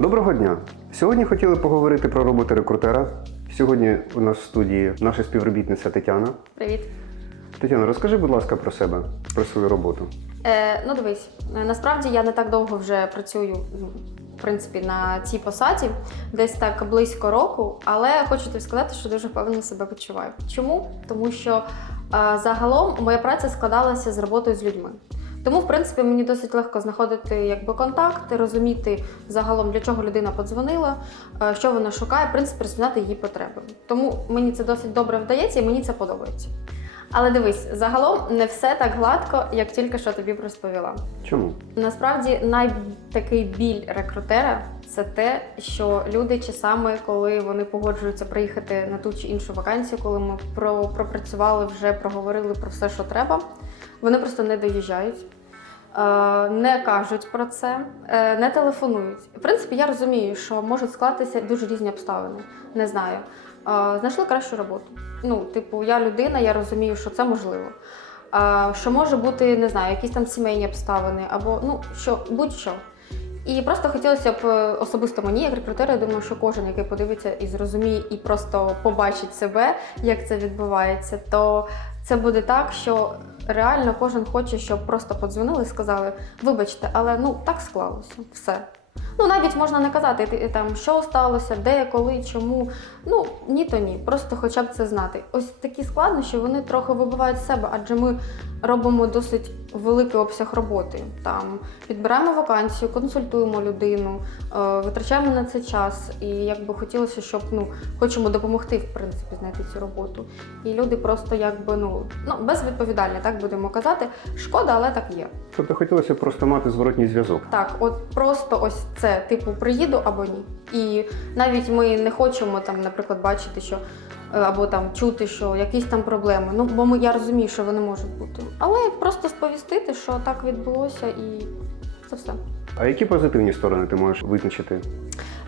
Доброго дня! Сьогодні хотіли поговорити про роботу рекрутера. Сьогодні у нас в студії наша співробітниця Тетяна. Привіт. Тетяна, розкажи, будь ласка, про себе, про свою роботу. Е, ну дивись, е, насправді я не так довго вже працюю ну, в принципі на цій посаді, десь так близько року, але хочу тобі сказати, що дуже впевнено себе почуваю. Чому? Тому що е, загалом моя праця складалася з роботою з людьми. Тому, в принципі, мені досить легко знаходити якби контакти, розуміти загалом, для чого людина подзвонила, е, що вона шукає, в принципі, розпізнати її потреби. Тому мені це досить добре вдається і мені це подобається. Але дивись, загалом не все так гладко, як тільки що тобі розповіла. Чому? Насправді найтакий біль рекрутера це те, що люди часами, коли вони погоджуються приїхати на ту чи іншу вакансію, коли ми про, пропрацювали вже проговорили про все, що треба, вони просто не доїжджають. е, Не кажуть про це, е, не телефонують. В принципі, я розумію, що можуть склатися дуже різні обставини. Не знаю. Е, Знайшли кращу роботу. Ну, типу, я людина, я розумію, що це можливо. Що може бути, не знаю, якісь там сімейні обставини, або ну що, будь-що. І просто хотілося б е, особисто мені, як рекрутеру, я думаю, що кожен, який подивиться і зрозуміє, і просто побачить себе, як це відбувається, то це буде так, що реально кожен хоче, щоб просто подзвонили і сказали: вибачте, але ну так склалося, все. Ну, навіть можна не казати там, що сталося, де, коли, чому. Ну ні, то ні. Просто хоча б це знати. Ось такі складнощі вони трохи вибивають з себе, адже ми робимо досить великий обсяг роботи. Там підбираємо вакансію, консультуємо людину, е, витрачаємо на це час. І якби хотілося, щоб ну хочемо допомогти в принципі знайти цю роботу. І люди просто якби ну ну безвідповідальні, так будемо казати. Шкода, але так є. Тобто хотілося просто мати зворотній зв'язок. Так, от просто ось це, типу, приїду або ні. І навіть ми не хочемо там, наприклад, бачити, що е, або там чути, що якісь там проблеми. Ну, бо ми, я розумію, що вони можуть бути. Але просто сповістити, що так відбулося, і це все. А які позитивні сторони ти можеш визначити?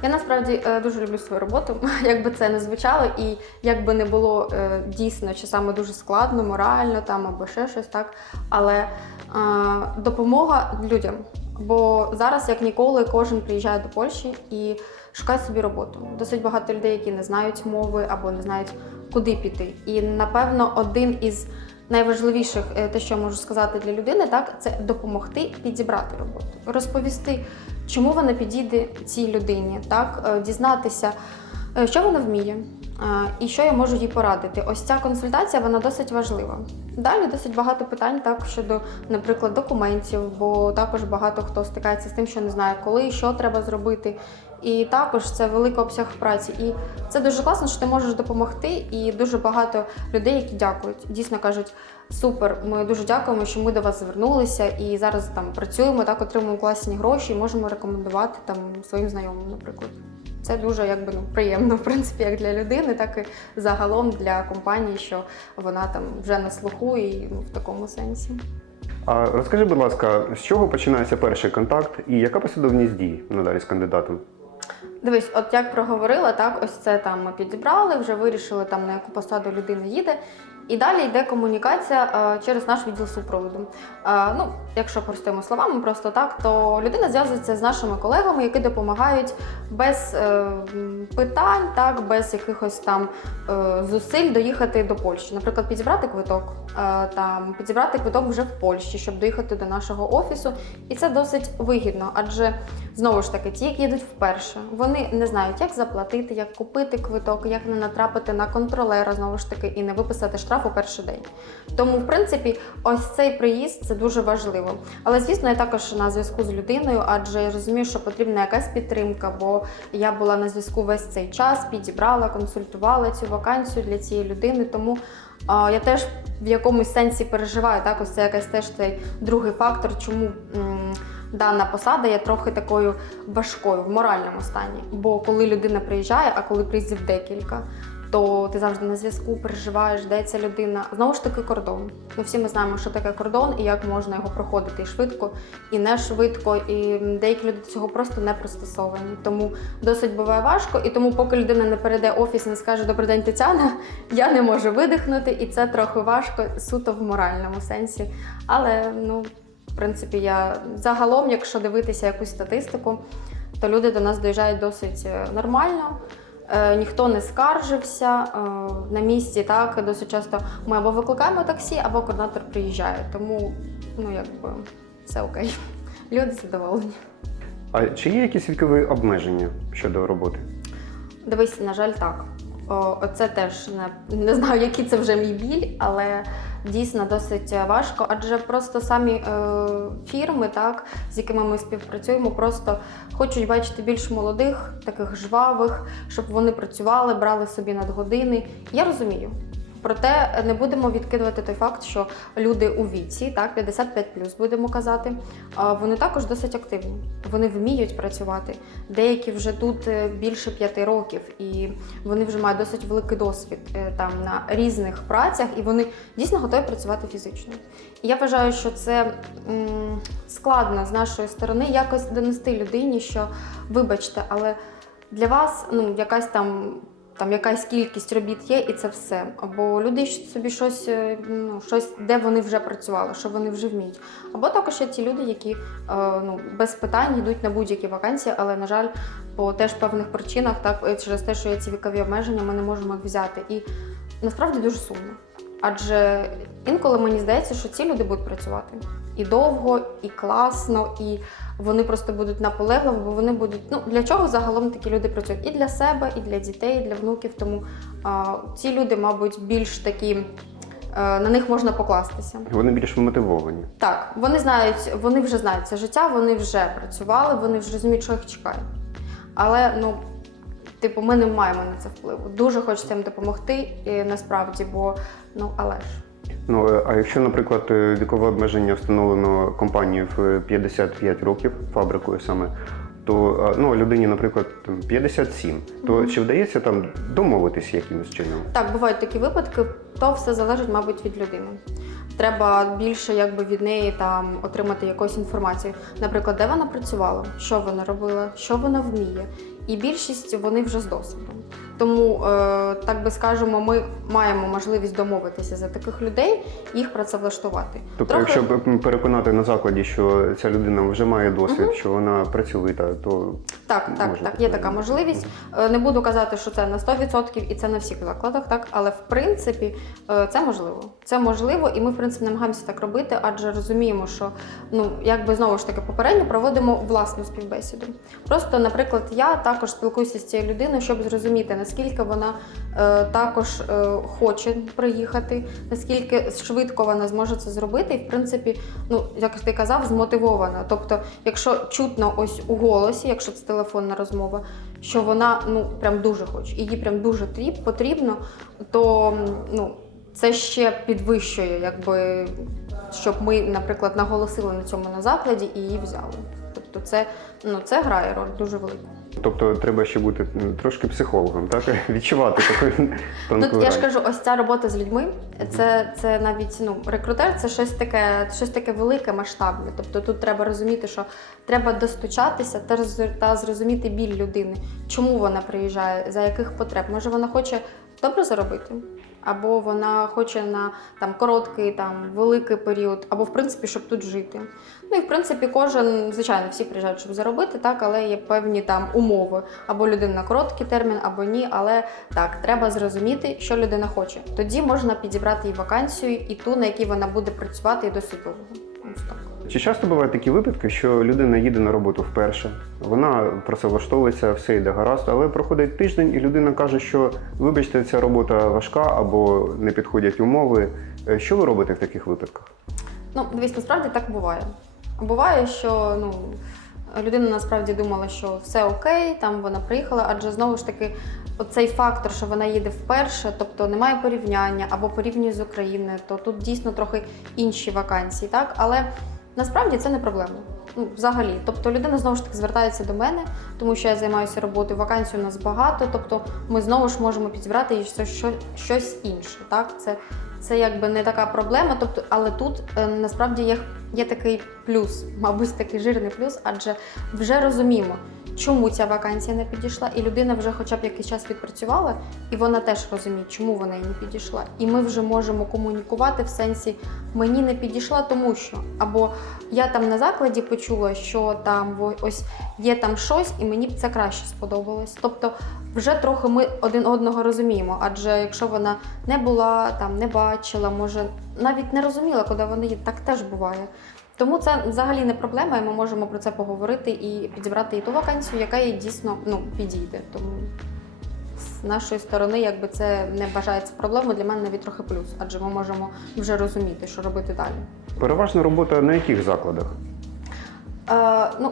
Я насправді е, дуже люблю свою роботу, як би це не звучало, і як би не було е, дійсно часами дуже складно, морально там або ще щось так. Але допомога людям. Бо зараз, як ніколи, кожен приїжджає до Польщі і шукає собі роботу. Досить багато людей, які не знають мови або не знають, куди піти. І напевно, один із найважливіших, е, те, що я можу сказати для людини, так це допомогти підібрати роботу, розповісти, чому вона підійде цій людині, так е, дізнатися, що вона вміє. е, І що я можу їй порадити? Ось ця консультація вона досить важлива. Далі досить багато питань так щодо, наприклад, документів, бо також багато хто стикається з тим, що не знає, коли що треба зробити. І також це великий обсяг праці. І це дуже класно, що ти можеш допомогти. І дуже багато людей, які дякують, дійсно кажуть: супер, ми дуже дякуємо, що ми до вас звернулися і зараз там працюємо, так отримуємо класні гроші і можемо рекомендувати там своїм знайомим, наприклад. Це дуже якби ну приємно, в принципі, як для людини, так і загалом для компанії, що вона там вже на слуху і ну, в такому сенсі. А розкажи, будь ласка, з чого починається перший контакт і яка послідовність дій надалі з кандидатом? Дивись, от як проговорила, так ось це там ми підібрали, вже вирішили там на яку посаду людина їде. І далі йде комунікація е, через наш відділ супроводу. Е, ну, якщо простими словами, просто так, то людина зв'язується з нашими колегами, які допомагають без е, питань, так, без якихось там зусиль доїхати до Польщі. Наприклад, підібрати квиток, там підібрати квиток вже в Польщі, щоб доїхати до нашого офісу. І це досить вигідно, адже знову ж таки, ті, які їдуть вперше, вони не знають, як заплатити, як купити квиток, як не натрапити на контролера, знову ж таки, і не виписати штраф у перший день. Тому, в принципі, ось цей приїзд це дуже важливо. Але звісно, я також на зв'язку з людиною, адже я розумію, що потрібна якась підтримка, бо я була на зв'язку весь цей час, підібрала, консультувала цю вакансію для цієї людини. Тому я теж в якомусь сенсі переживаю. Так, ось це якась теж цей другий фактор, чому. Дана посада є трохи такою важкою в моральному стані. Бо коли людина приїжджає, а коли приїздів декілька, то ти завжди на зв'язку переживаєш, де ця людина. Знову ж таки, кордон. Ну всі ми знаємо, що таке кордон і як можна його проходити і швидко, і не швидко. І деякі люди до цього просто не пристосовані. Тому досить буває важко. І тому, поки людина не перейде офіс і не скаже Добрий день, Тетяна, я не можу видихнути, і це трохи важко, суто в моральному сенсі. Але ну. В принципі, я загалом, якщо дивитися якусь статистику, то люди до нас доїжджають досить е, нормально. Е, Ніхто не скаржився е, на місці. Так досить часто ми або викликаємо таксі, або координатор приїжджає. Тому ну якби все окей. Люди задоволені. А чи є якісь вікові обмеження щодо роботи? Дивись, на жаль, так. Оце теж не, не знаю, який це вже мій біль, але дійсно досить важко. Адже просто самі е, фірми, так, з якими ми співпрацюємо, просто хочуть бачити більш молодих, таких жвавих, щоб вони працювали, брали собі надгодини. Я розумію. Проте не будемо відкидувати той факт, що люди у віці, так 55 будемо казати, вони також досить активні. Вони вміють працювати. Деякі вже тут е, більше п'яти років, і вони вже мають досить великий досвід е, там на різних працях, і вони дійсно готові працювати фізично. І я вважаю, що це м, складно з нашої сторони якось донести людині, що вибачте, але для вас ну якась там. Там якась кількість робіт є, і це все. Або люди собі щось, е, ну, щось, де вони вже працювали, що вони вже вміють. Або також є ті люди, які е, ну, без питань йдуть на будь-які вакансії, але, на жаль, по теж певних причинах, так, е, через те, що є ці вікові обмеження, ми не можемо їх взяти. І насправді дуже сумно. Адже інколи мені здається, що ці люди будуть працювати і довго, і класно, і вони просто будуть наполегливо, бо вони будуть. Ну для чого загалом такі люди працюють? І для себе, і для дітей, і для внуків. Тому а, ці люди, мабуть, більш такі. е, На них можна покластися. Вони більш мотивовані. Так, вони знають, вони вже знають це життя, вони вже працювали, вони вже розуміють, що їх чекає. Але ну, типу, ми не маємо на це впливу. Дуже хочеться їм допомогти, і, насправді, бо ну але ж. Ну е, а якщо, наприклад, е, вікове обмеження встановлено компанією в 55 років, фабрикою саме, то е, ну людині, наприклад, там 57, то чи вдається там домовитися якимось чином? Так, бувають такі випадки, то все залежить, мабуть, від людини. Треба більше якби від неї там отримати якусь інформацію. Наприклад, де вона працювала, що вона робила, що вона вміє. І більшість вони вже з досвідом. Тому, е, так би скажемо, ми маємо можливість домовитися за таких людей, їх працевлаштувати. Тобто, Трохи- якщо переконати на закладі, що ця людина вже має досвід, що вона працьовита, то Так, так, так, є така можливість. Е, Не буду казати, що це на 100% і це на всіх закладах, так, але в принципі е, це можливо. Це можливо, і ми, в принципі, намагаємося так робити, адже розуміємо, що ну, якби знову ж таки попередньо проводимо власну співбесіду. Просто, наприклад, я також спілкуюся з цією людиною, щоб зрозуміти, наскільки вона е, також е, хоче приїхати, наскільки швидко вона зможе це зробити, і в принципі, ну як ти казав, змотивована. Тобто, якщо чутно ось у голосі, якщо це телефонна розмова, що вона ну прям дуже хоче, їй прям дуже тріб- потрібно, то ну це ще підвищує, якби щоб ми, наприклад, наголосили на цьому на закладі і її взяли. Тобто, це ну це грає роль дуже велику. Тобто треба ще бути трошки психологом, так відчувати таку тонку Ну, я ж кажу, ось ця робота з людьми, це, це навіть ну, рекрутер це щось таке, щось таке велике, масштабне. Тобто тут треба розуміти, що треба достучатися та, та зрозуміти біль людини, чому вона приїжджає, за яких потреб. Може, вона хоче добре заробити, або вона хоче на там короткий, там великий період, або в принципі, щоб тут жити. Ну і в принципі, кожен, звичайно, всі приїжджають, щоб заробити, так, але є певні там умови. Або людина короткий термін, або ні. Але так, треба зрозуміти, що людина хоче. Тоді можна підібрати їй вакансію і ту, на якій вона буде працювати і досить довго. Ось так. Чи часто бувають такі випадки, що людина їде на роботу вперше, вона працевлаштовується, все йде гаразд, але проходить тиждень, і людина каже, що вибачте, ця робота важка або не підходять умови. Е, Що ви робите в таких випадках? Ну, дивись, насправді так буває. Буває, що ну, людина насправді думала, що все окей, там вона приїхала, адже знову ж таки, оцей фактор, що вона їде вперше, тобто немає порівняння або порівнює з Україною, то тут дійсно трохи інші вакансії, так? Але насправді це не проблема. Ну, взагалі, тобто людина знову ж таки звертається до мене, тому що я займаюся роботою. Вакансій у нас багато, тобто ми знову ж можемо підібрати їй щось, що- щось інше. Так, це, це якби не така проблема. Тобто, але тут е, насправді є, є такий плюс, мабуть, такий жирний плюс, адже вже розуміємо, чому ця вакансія не підійшла, і людина вже хоча б якийсь час відпрацювала, і вона теж розуміє, чому вона їй не підійшла. І ми вже можемо комунікувати в сенсі мені не підійшла, тому що або я там на закладі почула, що там ось є там щось, і мені б це краще сподобалось. Тобто, вже трохи ми один одного розуміємо. Адже якщо вона не була там, не бачила, може навіть не розуміла, куди вони їдуть, так теж буває. Тому це взагалі не проблема, і ми можемо про це поговорити і підібрати і ту вакансію, яка їй дійсно ну, підійде. Тому з нашої сторони, якби це не вважається проблемою, для мене навіть трохи плюс, адже ми можемо вже розуміти, що робити далі. Переважна робота на яких закладах? Е, ну,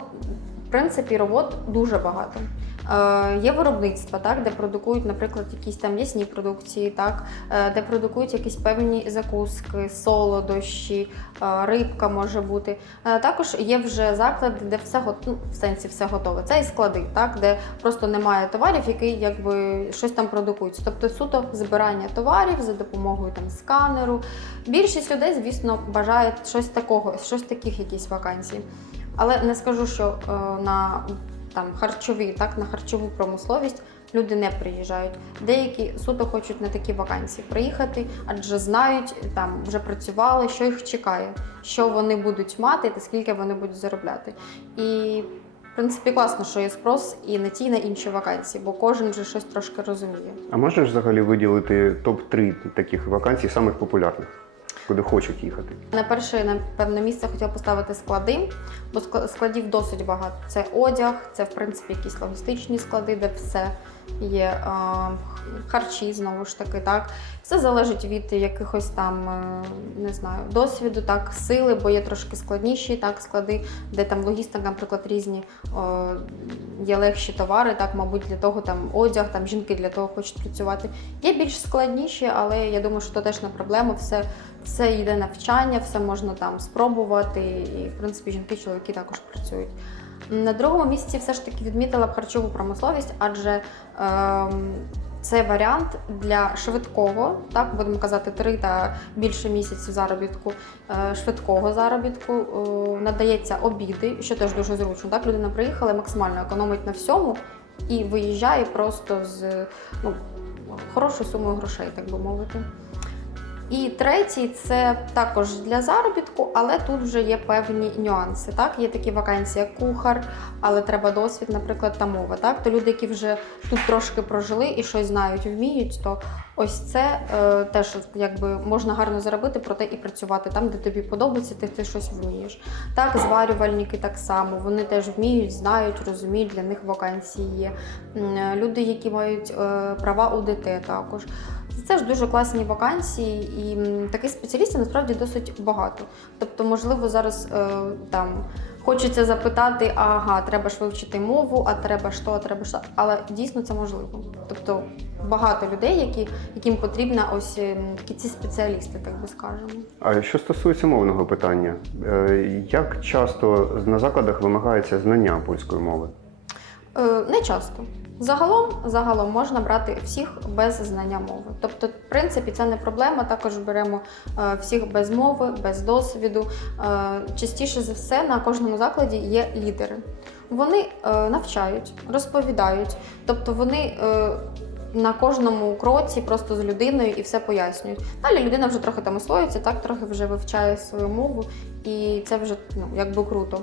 в принципі, робот дуже багато. Е, є виробництва, так, де продукують, наприклад, якісь там м'ясні продукції, так, е, де продукують якісь певні закуски, солодощі, е, рибка може бути. Також є вже заклади, де все ну, в сенсі все готове. Це і склади, так, де просто немає товарів, які якби щось там продукують. Тобто суто збирання товарів за допомогою там сканеру. Більшість людей, звісно, бажають щось такого, щось таких якісь вакансій. Але не скажу, що на там харчові, так на харчову промисловість люди не приїжджають. Деякі суто хочуть на такі вакансії приїхати, адже знають, там вже працювали, що їх чекає, що вони будуть мати та скільки вони будуть заробляти. І в принципі класно, що є спрос і на ті, і на інші вакансії, бо кожен вже щось трошки розуміє. А можеш взагалі виділити топ-3 таких вакансій, самих популярних, куди хочуть їхати? На перше, напевно, місце хотіла поставити склади, бо складів досить багато. Це одяг, це в принципі якісь логістичні склади, де все є харчі, знову ж таки, так. Все залежить від якихось там, е, не знаю, досвіду, так, сили, бо є трошки складніші так, склади, де там логістика, наприклад, різні о, є легші товари, так, мабуть, для того там одяг, там жінки для того хочуть працювати. Є більш складніші, але я думаю, що це теж не проблема. Все все йде навчання, все можна там спробувати. І, в принципі, жінки, чоловіки також працюють. На другому місці все ж таки відмітила б харчову промисловість, адже ем, це варіант для швидкого, так будемо казати, три та більше місяців заробітку, е, швидкого заробітку. Е, надається обіди, що теж дуже зручно. Так, людина приїхала, максимально економить на всьому і виїжджає просто з ну, хорошою сумою грошей, так би мовити. І третій це також для заробітку, але тут вже є певні нюанси. Так, є такі вакансії, як кухар, але треба досвід, наприклад, та мова. Так, то люди, які вже тут трошки прожили і щось знають, вміють, то ось це е, теж якби можна гарно заробити, проте і працювати там, де тобі подобається, ти, ти щось вмієш. Так, зварювальники так само, вони теж вміють, знають, розуміють, для них вакансії є. Е, Люди, які мають е, права УДТ також. Це ж дуже класні вакансії, і таких спеціалістів насправді досить багато. Тобто, можливо, зараз е, там хочеться запитати, ага, треба ж вивчити мову, а треба що, а треба що. Але дійсно це можливо. Тобто багато людей, які, яким потрібна ось такі ці спеціалісти, так би скажемо. А що стосується мовного питання, е, як часто на закладах вимагається знання польської мови? Е, не часто. Загалом, загалом можна брати всіх без знання мови. Тобто, в принципі, це не проблема. Також беремо е, всіх без мови, без досвіду. Е, частіше за все на кожному закладі є лідери. Вони навчають, розповідають, тобто вони. На кожному кроці просто з людиною і все пояснюють. Далі людина вже трохи там освоюється, так трохи вже вивчає свою мову, і це вже ну, якби круто.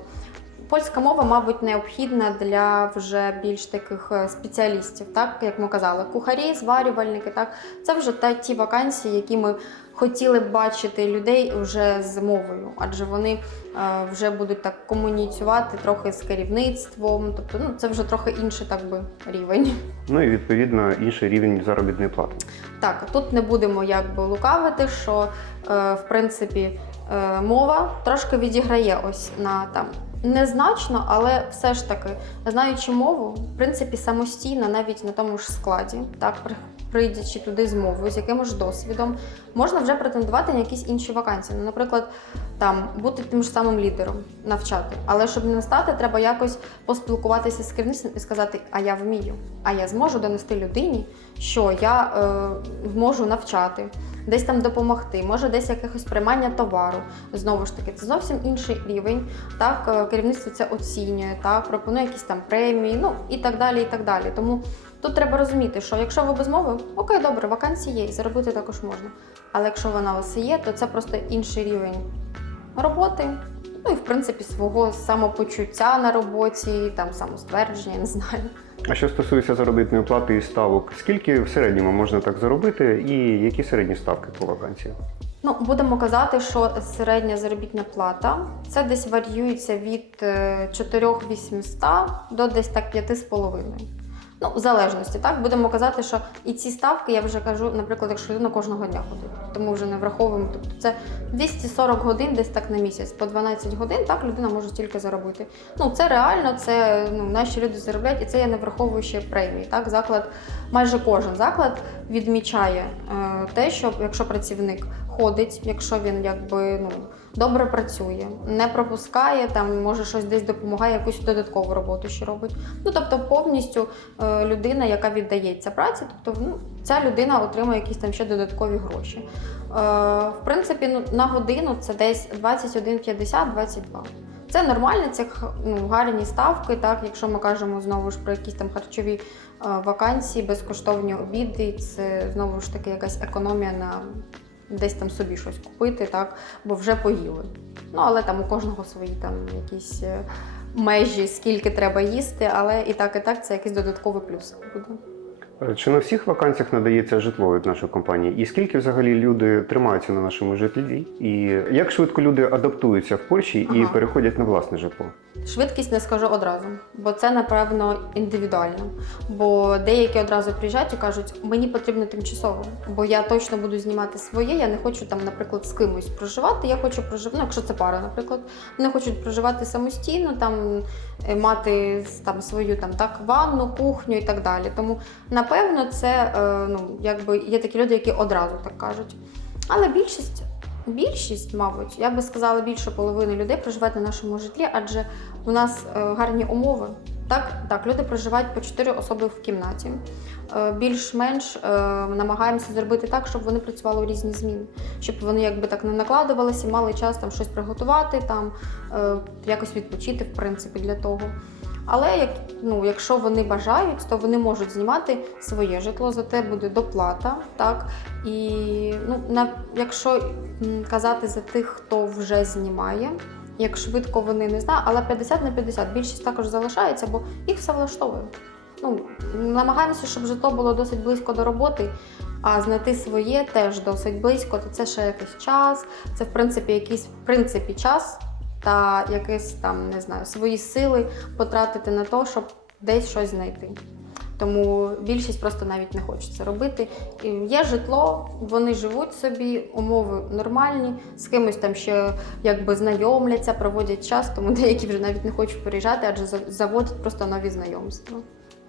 Польська мова, мабуть, необхідна для вже більш таких е, спеціалістів, так як ми казали, кухарі, зварювальники. Так це вже та ті вакансії, які ми хотіли б бачити людей вже з мовою, адже вони е, вже будуть так комуніцювати трохи з керівництвом. Тобто, ну це вже трохи інший так би рівень. Ну і відповідно інший рівень заробітної плати. Так, тут не будемо якби лукавити, що е, в принципі мова трошки відіграє ось на там. Незначно, але все ж таки, знаючи мову, в принципі, самостійно, навіть на тому ж складі, так, прийдячи туди з мовою, з якимось досвідом, можна вже претендувати на якісь інші вакансії. Ну, наприклад, там бути тим ж самим лідером, навчати. Але щоб не стати, треба якось поспілкуватися з керівництвом і сказати, а я вмію, а я зможу донести людині, що я е, можу навчати, десь там допомогти, може десь якихось приймання товару. Знову ж таки, це зовсім інший рівень. Так, е, керівництво це оцінює, так, пропонує якісь там премії, ну і так далі. і так далі. Тому тут треба розуміти, що якщо ви без мови, окей, добре, вакансії є, і заробити також можна. Але якщо вона у вас є, то це просто інший рівень роботи. Ну і в принципі свого самопочуття на роботі, там самоствердження, не знаю. А що стосується заробітної плати і ставок, скільки в середньому можна так заробити, і які середні ставки по вакансіях? Ну, будемо казати, що середня заробітна плата це десь варіюється від е, 4800 до десь так 5,5. Ну, в залежності, так будемо казати, що і ці ставки, я вже кажу, наприклад, якщо людина кожного дня ходить, тому вже не враховуємо. Тобто це 240 годин десь так на місяць, по 12 годин, так людина може тільки заробити. Ну це реально, це ну, наші люди заробляють, і це я не враховую ще премії. Так, заклад, майже кожен заклад відмічає е, те, що якщо працівник ходить, якщо він якби ну добре працює, не пропускає, там може щось десь допомагає, якусь додаткову роботу ще робить. Ну тобто повністю е, людина, яка віддається праці, тобто ну, ця людина отримує якісь там ще додаткові гроші. Е, в принципі, ну, на годину це десь 21,50-22. Це нормально, це ну, гарні ставки, так, якщо ми кажемо знову ж про якісь там харчові е, вакансії, безкоштовні обіди, це знову ж таки якась економія на десь там собі щось купити, так, бо вже поїли. Ну, але там у кожного свої там якісь е, межі, скільки треба їсти, але і так, і так це якийсь додатковий плюс буде. Е, Чи на всіх вакансіях надається житло від нашої компанії? І скільки взагалі люди тримаються на нашому житлі? І як швидко люди адаптуються в Польщі і переходять на власне житло? Швидкість не скажу одразу, бо це напевно індивідуально. Бо деякі одразу приїжджають і кажуть, мені потрібно тимчасово, бо я точно буду знімати своє. Я не хочу там, наприклад, з кимось проживати. Я хочу проживати, ну, якщо це пара, наприклад, вони хочуть проживати самостійно, там е, мати там свою там так ванну, кухню і так далі. Тому напевно, це е, ну якби є такі люди, які одразу так кажуть. Але більшість Більшість, мабуть, я би сказала, більше половини людей проживають на нашому житлі, адже у нас е, гарні умови. Так, так, люди проживають по 4 особи в кімнаті. Е, більш-менш намагаємося зробити так, щоб вони працювали у різні зміни, щоб вони якби так не накладувалися, мали час там щось приготувати, там якось відпочити, в принципі, для того. Але як, ну, якщо вони бажають, то вони можуть знімати своє житло, за те буде доплата. Так? І ну, на, якщо казати за тих, хто вже знімає, як швидко вони не знаю, але 50 на 50 більшість також залишається, бо їх все влаштовує. Ну, намагаємося, щоб житло було досить близько до роботи, а знайти своє теж досить близько, то це ще якийсь час, це в принципі якийсь в принципі час та якісь там, не знаю, свої сили потратити на те, щоб десь щось знайти. Тому більшість просто навіть не хоче це робити. І Є житло, вони живуть собі, умови нормальні, з кимось там ще якби знайомляться, проводять час, тому деякі вже навіть не хочуть переїжджати, адже заводять просто нові знайомства.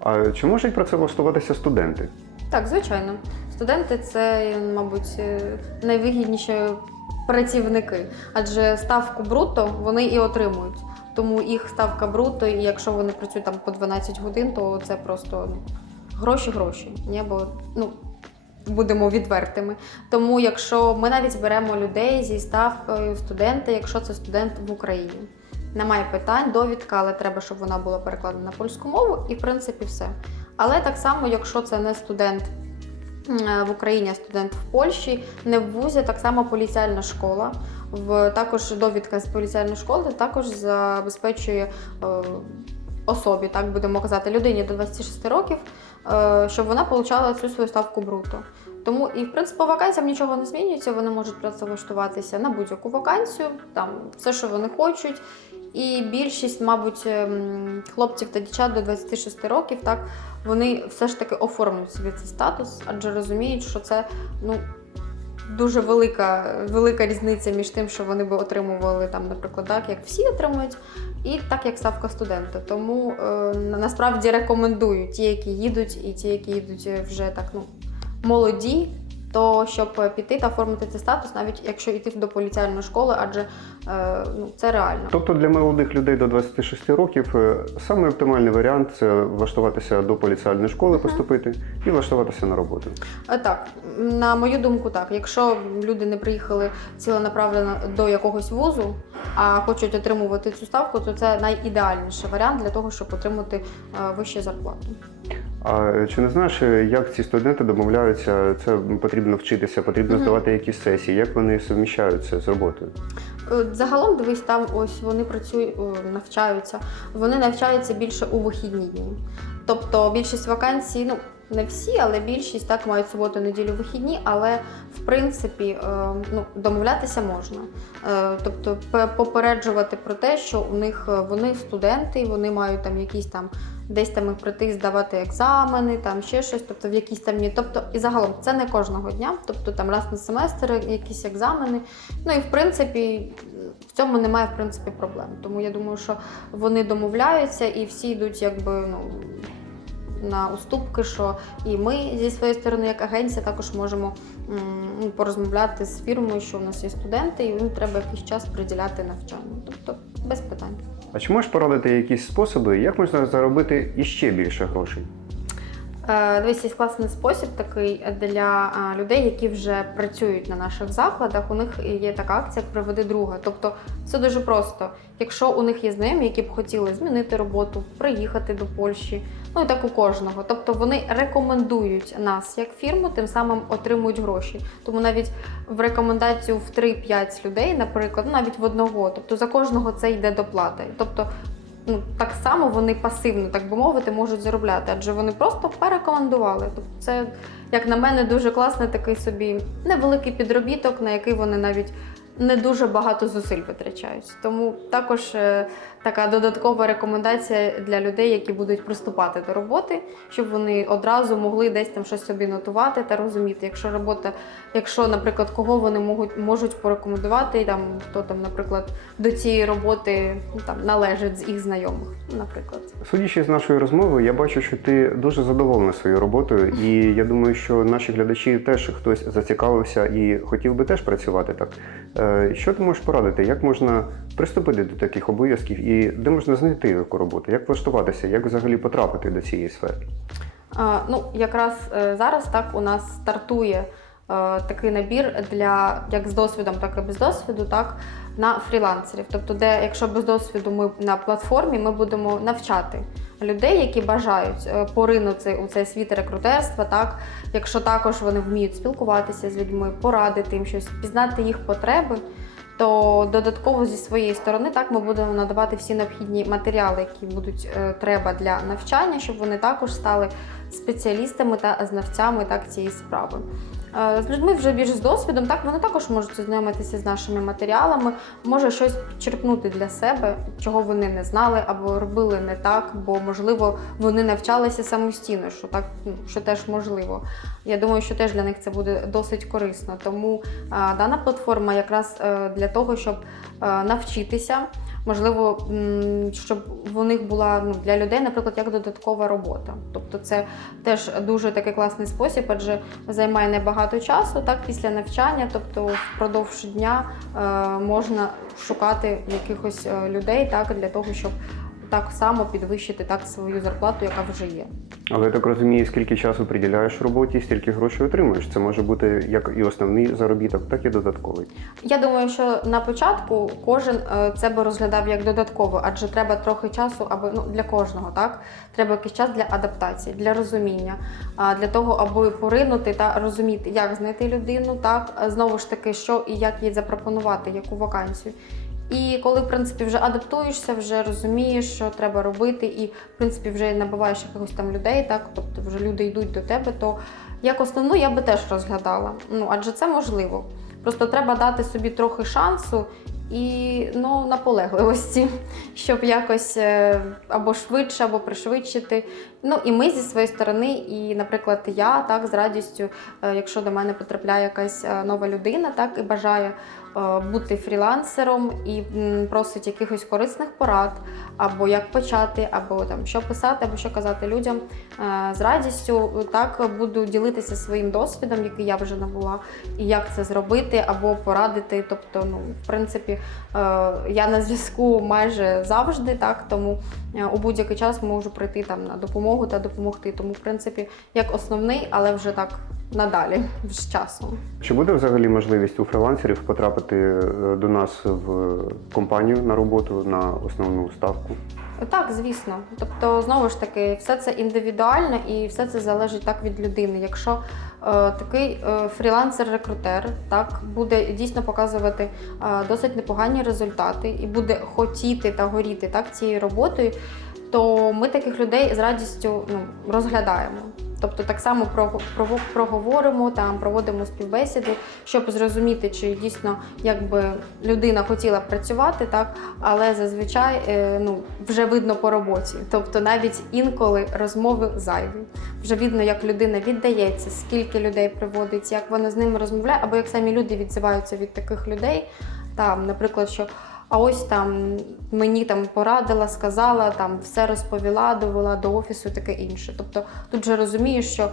А чи можуть працевлаштуватися студенти? Так, звичайно. Студенти це, мабуть, е, найвигідніші працівники, адже ставку бруто вони і отримують. Тому їх ставка бруто, і якщо вони працюють там по 12 годин, то це просто ну, гроші, гроші. Ні? Бо ну, будемо відвертими. Тому якщо ми навіть беремо людей зі ставкою студента, якщо це студент в Україні. Немає питань, довідка, але треба, щоб вона була перекладена на польську мову, і в принципі все. Але так само, якщо це не студент в Україні, а студент в Польщі, не в вузі, так само поліціальна школа. В також довідка з поліціальної школи також забезпечує е, особі, так будемо казати, людині до 26 років, е, щоб вона отримала цю свою ставку бруто. Тому і в принципі вакансіям нічого не змінюється. Вони можуть працевлаштуватися на будь-яку вакансію, там все, що вони хочуть. І більшість, мабуть, ем, хлопців та дівчат до 26 років, так вони все ж таки оформлюють собі цей статус, адже розуміють, що це ну дуже велика, велика різниця між тим, що вони би отримували там, наприклад, так як всі отримують, і так як ставка студента. Тому е, насправді рекомендую ті, які їдуть, і ті, які їдуть вже так, ну молоді, то щоб піти та оформити цей статус, навіть якщо йти до поліціальної школи, адже е, ну, це реально. Тобто для молодих людей до 26 років е, самий оптимальний варіант це влаштуватися до поліціальної школи, поступити і влаштуватися на роботу. Е, Так, на мою думку, так. Якщо люди не приїхали ціленаправленно до якогось вузу, а хочуть отримувати цю ставку, то це найідеальніший варіант для того, щоб отримати вищу зарплату. А чи не знаєш, як ці студенти домовляються? Це потрібно вчитися, потрібно Мгм. здавати якісь сесії, як вони совміщаються з роботою? Е, Загалом, дивись, там ось вони працюють, навчаються. Вони навчаються більше у вихідні дні. Тобто більшість вакансій, ну не всі, але більшість так мають суботу, неділю, вихідні, але в принципі е, ну, домовлятися можна. Е, Тобто попереджувати про те, що у них е, вони студенти, вони мають там якісь там десь там прийти здавати екзамени, там ще щось, тобто в якісь там дні. Тобто, і загалом це не кожного дня, тобто там раз на семестр якісь екзамени. Ну і в принципі. В цьому немає в принципі проблем. Тому я думаю, що вони домовляються і всі йдуть якби ну, на уступки, що і ми зі своєї сторони, як агенція, також можемо ну, порозмовляти з фірмою, що в нас є студенти, і їм треба якийсь час приділяти навчанню. Тобто без питань. А чи можеш порадити якісь способи, як можна заробити іще більше грошей? Е, Дивись, є класний спосіб такий для людей, які вже працюють на наших закладах. У них є така акція Приведи друга. Тобто це дуже просто. Якщо у них є знайомі, які б хотіли змінити роботу, приїхати до Польщі, ну і так у кожного. Тобто вони рекомендують нас як фірму, тим самим отримують гроші. Тому навіть в рекомендацію в 3-5 людей, наприклад, ну навіть в одного, тобто за кожного це йде доплата. Тобто ну, так само вони пасивно, так би мовити, можуть заробляти, адже вони просто порекомендували. Тобто це, як на мене, дуже класний такий собі невеликий підробіток, на який вони навіть не дуже багато зусиль витрачають. Тому також е, така додаткова рекомендація для людей, які будуть приступати до роботи, щоб вони одразу могли десь там щось собі нотувати та розуміти, якщо робота, якщо, наприклад, кого вони можуть, можуть порекомендувати, там хто там, наприклад, до цієї роботи ну, там належить з їх знайомих, наприклад. Судячи з нашої розмови, я бачу, що ти дуже задоволена своєю роботою, і я думаю, що наші глядачі теж хтось зацікавився і хотів би теж працювати так. Е, Що ти можеш порадити? Як можна приступити до таких обов'язків і де можна знайти таку роботу? Як влаштуватися, як взагалі потрапити до цієї сфери? А, ну, якраз е, зараз так у нас стартує е, такий набір для як з досвідом, так і без досвіду, так на фрілансерів. Тобто, де, якщо без досвіду ми на платформі, ми будемо навчати людей, які бажають е, поринути у цей світ рекрутерства, так якщо також вони вміють спілкуватися з людьми, порадити їм щось, пізнати їх потреби. То додатково зі своєї сторони так ми будемо надавати всі необхідні матеріали, які будуть е, треба для навчання, щоб вони також стали спеціалістами та знавцями так цієї справи. Е, З людьми вже більш з досвідом, так вони також можуть ознайомитися з нашими матеріалами, може щось черпнути для себе, чого вони не знали або робили не так, бо можливо вони навчалися самостійно, що так ну, що теж можливо. Я думаю, що теж для них це буде досить корисно. Тому е, дана платформа якраз е, для того, щоб е, навчитися. Можливо, щоб у них була ну, для людей, наприклад, як додаткова робота. Тобто це теж дуже такий класний спосіб, адже займає небагато часу, так після навчання, тобто впродовж дня е, можна шукати якихось е, людей, так для того, щоб так само підвищити так свою зарплату, яка вже є. Але я так розумію, скільки часу приділяєш роботі, стільки грошей отримуєш. Це може бути як і основний заробіток, так і додатковий. Я думаю, що на початку кожен е, це би розглядав як додатково, адже треба трохи часу, аби ну для кожного, так треба якийсь час для адаптації, для розуміння, для того, аби поринути та розуміти, як знайти людину, так знову ж таки, що і як їй запропонувати, яку вакансію. І коли, в принципі, вже адаптуєшся, вже розумієш, що треба робити, і в принципі вже набуваєш якихось там людей, так тобто вже люди йдуть до тебе, то як основну я би теж розглядала. Ну адже це можливо. Просто треба дати собі трохи шансу і ну, наполегливості, щоб якось е, або швидше, або пришвидшити Ну і ми зі своєї сторони, і, наприклад, я так з радістю, е, якщо до мене потрапляє якась е, нова людина, так і бажає е, бути фрілансером і просить якихось корисних порад, або як почати, або там що писати, або що казати людям. З радістю так буду ділитися своїм досвідом, який я вже набула, і як це зробити, або порадити. Тобто, ну, в принципі, я на зв'язку майже завжди, так тому у будь-який час можу прийти там на допомогу та допомогти. Тому, в принципі, як основний, але вже так надалі з часом. Чи буде взагалі можливість у фрилансерів потрапити е, до нас в компанію на роботу на основну ставку? Так, звісно. Тобто, знову ж таки, все це індивідуально і все це залежить так від людини. Якщо е, такий е, фрілансер-рекрутер так буде дійсно показувати е, досить непогані результати і буде хотіти та горіти так цією роботою, то ми таких людей з радістю ну, розглядаємо. Тобто так само про- про- проговоримо, там проводимо співбесіди, щоб зрозуміти, чи дійсно якби людина хотіла працювати, так але зазвичай е, ну вже видно по роботі. Тобто навіть інколи розмови зайві. Вже видно, як людина віддається, скільки людей приводить, як вона з ними розмовляє, або як самі люди відзиваються від таких людей. Там, наприклад, що а ось там мені там порадила, сказала, там все розповіла, довела до офісу, таке інше. Тобто тут вже розумієш, що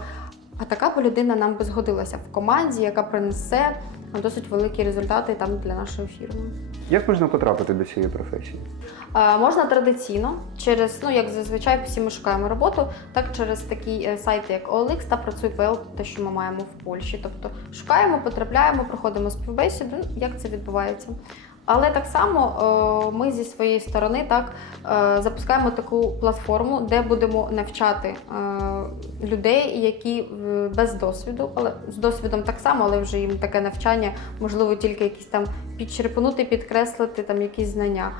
а така б людина нам би згодилася в команді, яка принесе досить великі результати там для нашої фірми. Як можна потрапити до цієї професії? Е, Можна традиційно через, ну як зазвичай всі ми шукаємо роботу, так через такі е, сайти, як OLX та Працюй.pl, те, що ми маємо в Польщі. Тобто шукаємо, потрапляємо, проходимо співбесіду, ну, як це відбувається. Але так само е, ми зі своєї сторони так е, запускаємо таку платформу, де будемо навчати е, людей, які без досвіду, але з досвідом так само, але вже їм таке навчання, можливо, тільки якісь там підчерпнути, підкреслити там якісь знання.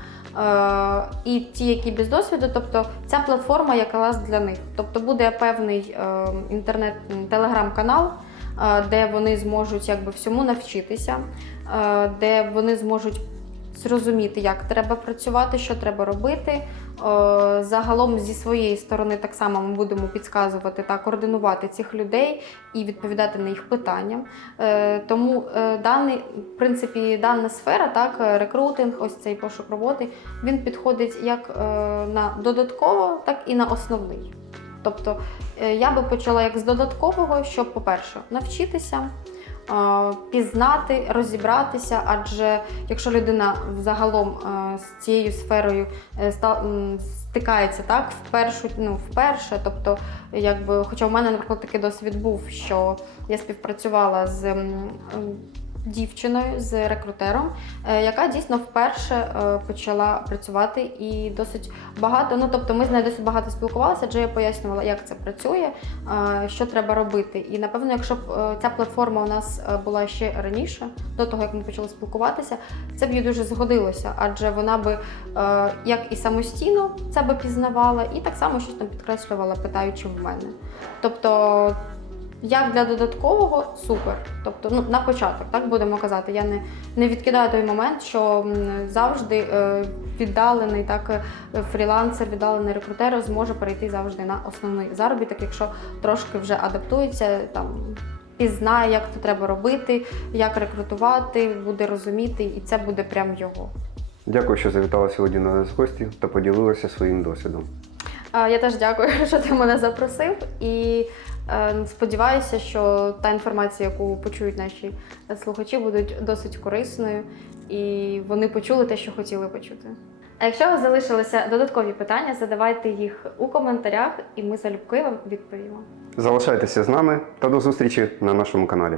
І ті, які без досвіду, тобто ця платформа якраз для них. Тобто буде певний інтернет телеграм-канал, е, де вони зможуть якби всьому навчитися, де вони зможуть зрозуміти, як треба працювати, що треба робити. Е, Загалом зі своєї сторони так само ми будемо підказувати та координувати цих людей і відповідати на їх питання. Е, Тому е, даний, в принципі, дана сфера, так, рекрутинг, ось цей пошук роботи, він підходить як на додатково, так і на основний. Тобто я би почала як з додаткового, щоб, по-перше, навчитися. Е, Пізнати, розібратися, адже якщо людина взагалом е, з цією сферою е, стикається так вперше, ну вперше, тобто, якби, хоча в мене, наприклад, такий досвід був, що я співпрацювала з дівчиною, з рекрутером, е, яка дійсно вперше е, почала працювати і досить багато. Ну тобто, ми з нею досить багато спілкувалися, адже я пояснювала, як це працює, е, що треба робити. І напевно, якщо б ця платформа у нас була ще раніше, до того як ми почали спілкуватися, це б їй дуже згодилося, адже вона би як і самостійно це би пізнавала, і так само щось там підкреслювала, питаючи в мене. Тобто. Як для додаткового супер. Тобто, ну на початок, так будемо казати. Я не, не відкидаю той момент, що завжди е, віддалений так е, фрілансер, віддалений рекрутер зможе перейти завжди на основний заробіток, якщо трошки вже адаптується, там пізнає, як це треба робити, як рекрутувати, буде розуміти, і це буде прям його. Дякую, що завітала сьогодні на нас гості та поділилася своїм досвідом. Я теж дякую, що ти мене запросив. І сподіваюся, що та інформація, яку почують наші слухачі, будуть досить корисною, і вони почули те, що хотіли почути. А якщо у вас залишилися додаткові питання, задавайте їх у коментарях, і ми залюбки вам відповімо. Залишайтеся з нами та до зустрічі на нашому каналі.